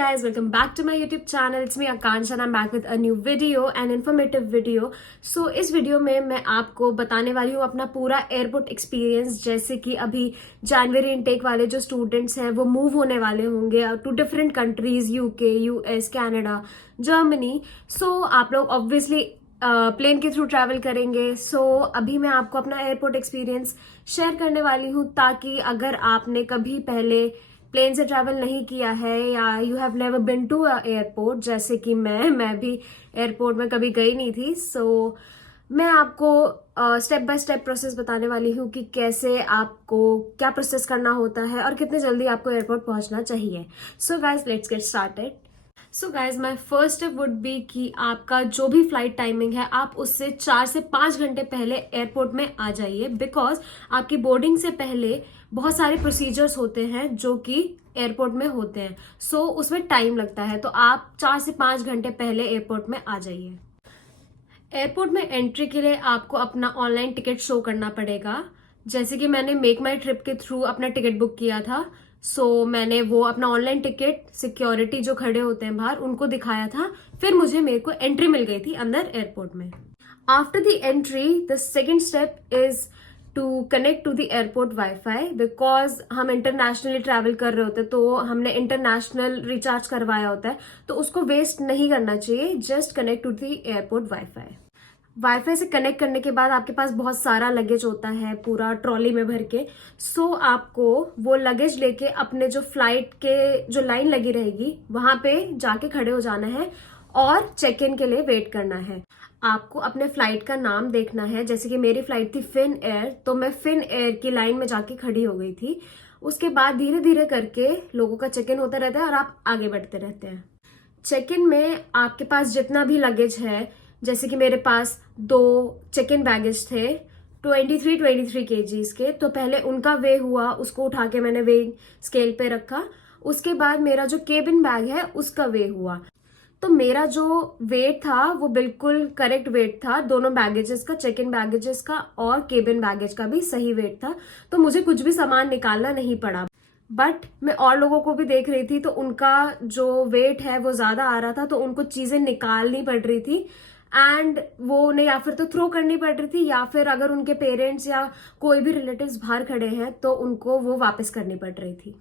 Guys, welcome back to my YouTube channel. It's me Akansh and I'm back with a new video, an informative video. So इस video में मैं आपको बताने वाली हूँ अपना पूरा एयरपोर्ट एक्सपीरियंस। जैसे कि अभी जनवरी इनटेक वाले जो स्टूडेंट्स हैं वो मूव होने वाले होंगे two different countries, UK, US, Canada, Germany. So आप लोग ऑब्वियसली प्लेन के थ्रू ट्रैवल करेंगे। सो अभी मैं आपको अपना एयरपोर्ट एक्सपीरियंस शेयर करने वाली हूँ, ताकि अगर आपने कभी पहले प्लेन से ट्रैवल नहीं किया है या you have never been to airport, जैसे कि मैं भी एयरपोर्ट में कभी गई नहीं थी। सो मैं आपको स्टेप बाय स्टेप प्रोसेस बताने वाली हूँ कि कैसे आपको क्या प्रोसेस करना होता है और कितने जल्दी आपको एयरपोर्ट पहुंचना चाहिए। So guys, let's get started. So guys, my first step would be कि आपका जो भी फ्लाइट टाइमिंग है आप उससे 4 से 5 घंटे पहले एयरपोर्ट में आ जाइए, बिकॉज आपकी बोर्डिंग से पहले बहुत सारे प्रोसीजर्स होते हैं जो कि एयरपोर्ट में होते हैं। सो उसमें टाइम लगता है, तो आप 4 से 5 घंटे पहले एयरपोर्ट में आ जाइए। एयरपोर्ट में एंट्री के लिए आपको अपना ऑनलाइन टिकट शो करना पड़ेगा। जैसे कि मैंने मेक माई ट्रिप के थ्रू अपना टिकट बुक किया था। सो मैंने वो अपना ऑनलाइन टिकट सिक्योरिटी जो खड़े होते हैं बाहर उनको दिखाया था, फिर मेरे को एंट्री मिल गई थी अंदर एयरपोर्ट में। After the entry, the second step is to connect to the airport wifi, because हम इंटरनेशनली ट्रैवल कर रहे होते हैं तो हमने इंटरनेशनल रिचार्ज करवाया होता है, तो उसको वेस्ट नहीं करना चाहिए। Just connect to the airport wifi. Wifi से कनेक्ट करने के बाद आपके पास बहुत सारा लगेज होता है पूरा ट्रॉली में भर के। सो आपको वो लगेज लेके अपने जो फ्लाइट के जो लाइन लगी रहेगी वहां पे जाके खड़े हो जाना है और चेक इन के लिए वेट करना है। आपको अपने फ्लाइट का नाम देखना है। जैसे कि मेरी फ्लाइट थी फिन एयर, तो मैं फिन एयर की लाइन में जाके खड़ी हो गई थी। उसके बाद धीरे धीरे करके लोगों का चेक इन होता रहता है और आप आगे बढ़ते रहते हैं। चेक इन में आपके पास जितना भी लगेज है, जैसे कि मेरे पास 2 चेक इन बैगेज थे 23 केजीज के, तो पहले उनका वे हुआ, उसको उठा के मैंने वे स्केल पे रखा। उसके बाद मेरा जो केबिन बैग है उसका वे हुआ, तो मेरा जो वेट था वो बिल्कुल करेक्ट वेट था। दोनों बैगेजेस का, चेक इन बैगेजेस का और केबिन बैगेज का भी सही वेट था, तो मुझे कुछ भी सामान निकालना नहीं पड़ा। बट मैं और लोगों को भी देख रही थी, तो उनका जो वेट है वो ज्यादा आ रहा था, तो उनको चीजें निकालनी पड़ रही थी एंड वो उन्हें या फिर तो थ्रो करनी पड़ रही थी, या फिर अगर उनके पेरेंट्स या कोई भी रिलेटिव्स बाहर खड़े हैं तो उनको वो वापस करनी पड़ रही थी।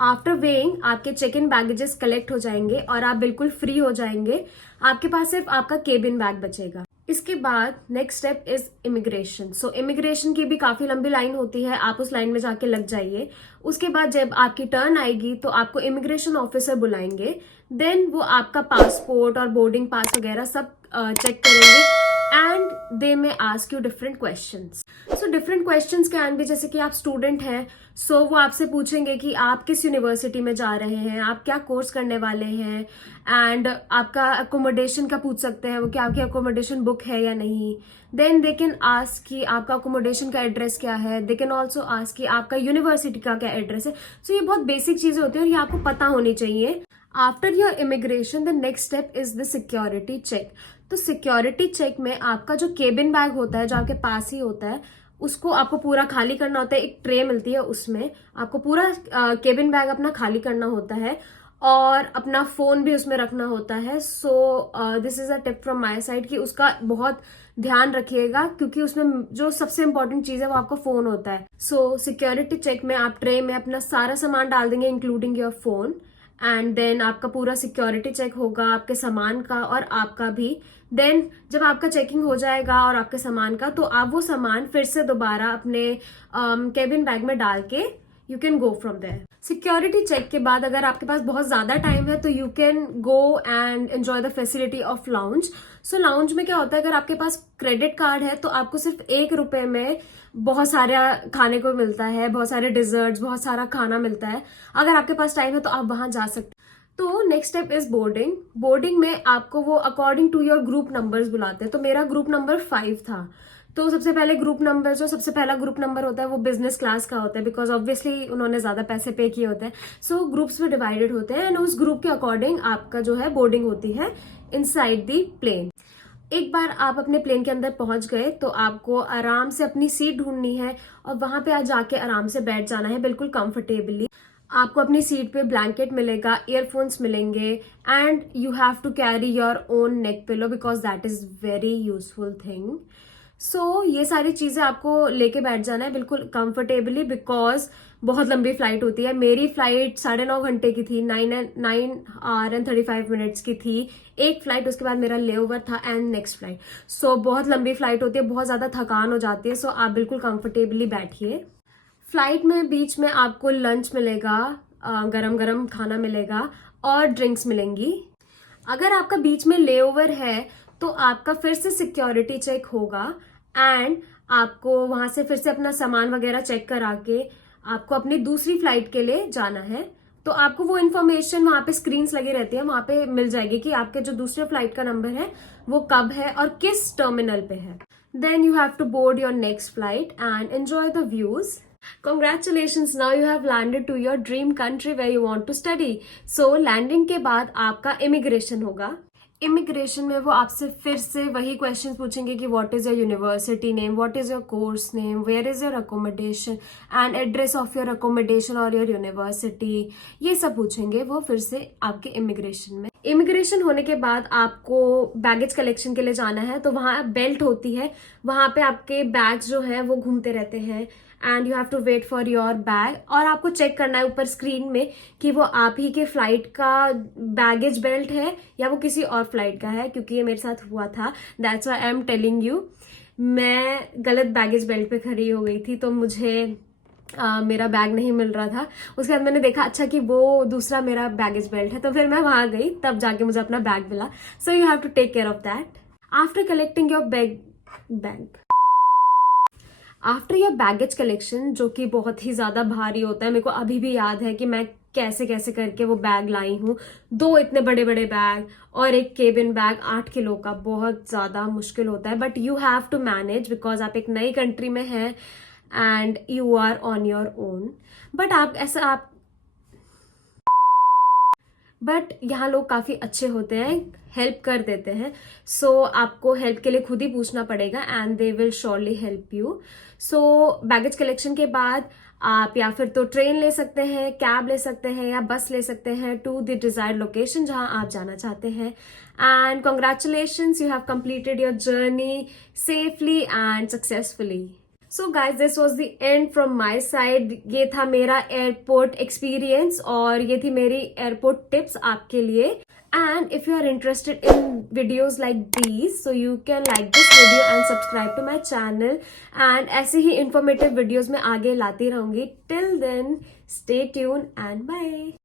आफ्टर वेइंग आपके चेक इन बैगेजेस कलेक्ट हो जाएंगे और आप बिल्कुल फ्री हो जाएंगे। आपके पास सिर्फ आपका केबिन बैग बचेगा। इसके बाद next step is immigration. So immigration की भी काफी लंबी लाइन होती है, आप उस लाइन में जाके लग जाइए। उसके बाद जब आपकी टर्न आएगी तो आपको इमिग्रेशन ऑफिसर बुलाएंगे। देन वो आपका पासपोर्ट और बोर्डिंग पास वगैरह सब चेक करेंगे एंड दे में ask you different questions. So different questions can be, जैसे कि आप स्टूडेंट हैं, सो वो आपसे पूछेंगे कि आप किस यूनिवर्सिटी में जा रहे हैं, आप क्या कोर्स करने वाले हैं, एंड आपका अकोमोडेशन का पूछ सकते हैं वो कि आपकी अकोमोडेशन बुक है या नहीं। देन दे कैन आस्क कि आपका अकोमोडेशन का एड्रेस क्या है। दे कैन ऑल्सो आस्क कि आपका यूनिवर्सिटी का क्या एड्रेस है। सो ये बहुत बेसिक चीजें होती हैं और ये आपको पता होनी चाहिए। After your immigration, the next step is the security check. तो सिक्योरिटी चेक में आपका जो केबिन बैग होता है जो आपके पास ही होता है, उसको आपको पूरा खाली करना होता है। एक ट्रे मिलती है, उसमें आपको पूरा केबिन बैग अपना खाली करना होता है और अपना फोन भी उसमें रखना होता है। So this is a tip from my side कि उसका बहुत ध्यान रखिएगा, क्योंकि उसमें जो सबसे इंपॉर्टेंट चीज है वो आपका फोन होता है। सो सिक्योरिटी चेक में आप ट्रे में अपना सारा सामान डाल देंगे including your phone, and then आपका पूरा सिक्योरिटी चेक होगा आपके सामान का और आपका भी। देन जब आपका चेकिंग हो जाएगा और आपके सामान का, तो आप वो सामान फिर से दोबारा अपने केबिन बैग में डाल के you can go from there. Security check के बाद अगर आपके पास बहुत ज्यादा टाइम है तो you can go and enjoy the facility of lounge. So lounge में क्या होता है, अगर आपके पास क्रेडिट कार्ड है तो आपको सिर्फ 1 रुपए में बहुत सारा खाने को मिलता है, बहुत सारे डिजर्ट्स, बहुत सारा खाना मिलता है। अगर आपके पास टाइम है तो आप वहां जा सकते हैं। तो next step is boarding. Boarding में आपको वो according to your group numbers बुलाते हैं। तो मेरा ग्रुप नंबर 5 था, तो सबसे पहले ग्रुप नंबर, जो सबसे पहला ग्रुप नंबर होता है वो बिजनेस क्लास का होता है, बिकॉज ऑब्वियसली उन्होंने ज्यादा पैसे पे किए होते हैं। सो ग्रुप्स में डिवाइडेड होते हैं एंड उस ग्रुप के अकॉर्डिंग आपका जो है बोर्डिंग होती है इनसाइड दी प्लेन। एक बार आप अपने प्लेन के अंदर पहुंच गए तो आपको आराम से अपनी सीट ढूंढनी है और वहां पे आज जाके आराम से बैठ जाना है, बिल्कुल कंफर्टेबली। आपको अपनी सीट पे ब्लैंकेट मिलेगा, ईयरफोन्स मिलेंगे and you have to carry your own neck pillow because that is very useful thing. So ये सारी चीजें आपको लेके बैठ जाना है बिल्कुल कंफर्टेबली बिकॉज बहुत लंबी फ्लाइट होती है. मेरी फ्लाइट 9.5 घंटे की थी, 9 hours and 35 minutes की थी एक फ्लाइट. उसके बाद मेरा लेओवर था एंड नेक्स्ट फ्लाइट. सो बहुत लंबी फ्लाइट होती है, बहुत ज्यादा थकान हो जाती है. सो आप बिल्कुल कंफर्टेबली बैठिए. फ्लाइट में बीच में आपको लंच मिलेगा, गरम गरम खाना मिलेगा और ड्रिंक्स मिलेंगी. अगर आपका बीच में लेओवर है तो आपका फिर से सिक्योरिटी चेक होगा एंड आपको वहां से फिर से अपना सामान वगैरह चेक करा के आपको अपनी दूसरी फ्लाइट के लिए जाना है. तो आपको वो इन्फॉर्मेशन वहां पे स्क्रीन्स लगी रहती है, वहां पे मिल जाएगी कि आपके जो दूसरे फ्लाइट का नंबर है वो कब है और किस टर्मिनल पे है. Then you have to board your next flight and enjoy the views. Congratulations, now you have landed to your dream country where you want to study. So landing के बाद आपका इमिग्रेशन होगा. इमिग्रेशन में वो आपसे फिर से वही क्वेश्चन पूछेंगे कि what is your university name, what is your course name, where is your accommodation and address of your accommodation और योर यूनिवर्सिटी. ये सब पूछेंगे वो फिर से आपके इमिग्रेशन में. इमिग्रेशन होने के बाद आपको बैगेज कलेक्शन के लिए जाना है. तो वहां बेल्ट होती है, वहां पे आपके बैग्स जो हैं वो घूमते रहते हैं and you have to wait for your bag. और आपको चेक करना है ऊपर स्क्रीन में कि वो आप ही के फ्लाइट का बैगेज बेल्ट है या वो किसी और फ्लाइट का है, क्योंकि ये मेरे साथ हुआ था. That's why I am telling you. मैं गलत बैगेज बेल्ट पे खड़ी हो गई थी तो मुझे मेरा बैग नहीं मिल रहा था. उसके बाद मैंने देखा अच्छा कि वो दूसरा मेरा बैगेज बेल्ट है, तो फिर मैं वहां गई, तब जाके मुझे अपना बैग मिला. So you have to take care of that. After collecting your after your baggage collection, जो कि बहुत ही ज्यादा भारी होता है, मेरे को अभी भी याद है कि मैं कैसे कैसे करके वो बैग लाई हूँ. 2 इतने बड़े बड़े बैग और एक केबिन बैग 8 किलो का, बहुत ज्यादा मुश्किल होता है. But you have to manage because आप एक नई कंट्री में हैं and you are on your own. But यहाँ लोग काफी अच्छे होते हैं, हेल्प कर देते हैं. सो आपको हेल्प के लिए खुद ही पूछना पड़ेगा and they will surely help you. So baggage collection के बाद आप या फिर तो ट्रेन ले सकते हैं, कैब ले सकते हैं या बस ले सकते हैं टू द डिजायर्ड लोकेशन जहां आप जाना चाहते हैं. And congratulations, you have completed your journey safely and successfully. So guys, this was the end from my side. ये था मेरा एयरपोर्ट एक्सपीरियंस और ये थी मेरी एयरपोर्ट टिप्स आपके लिए. And if you are interested in videos like these, so you can like this video and subscribe to my channel. And ऐसे ही informative videos मैं आगे लाती रहूंगी. Till then, stay tuned and bye.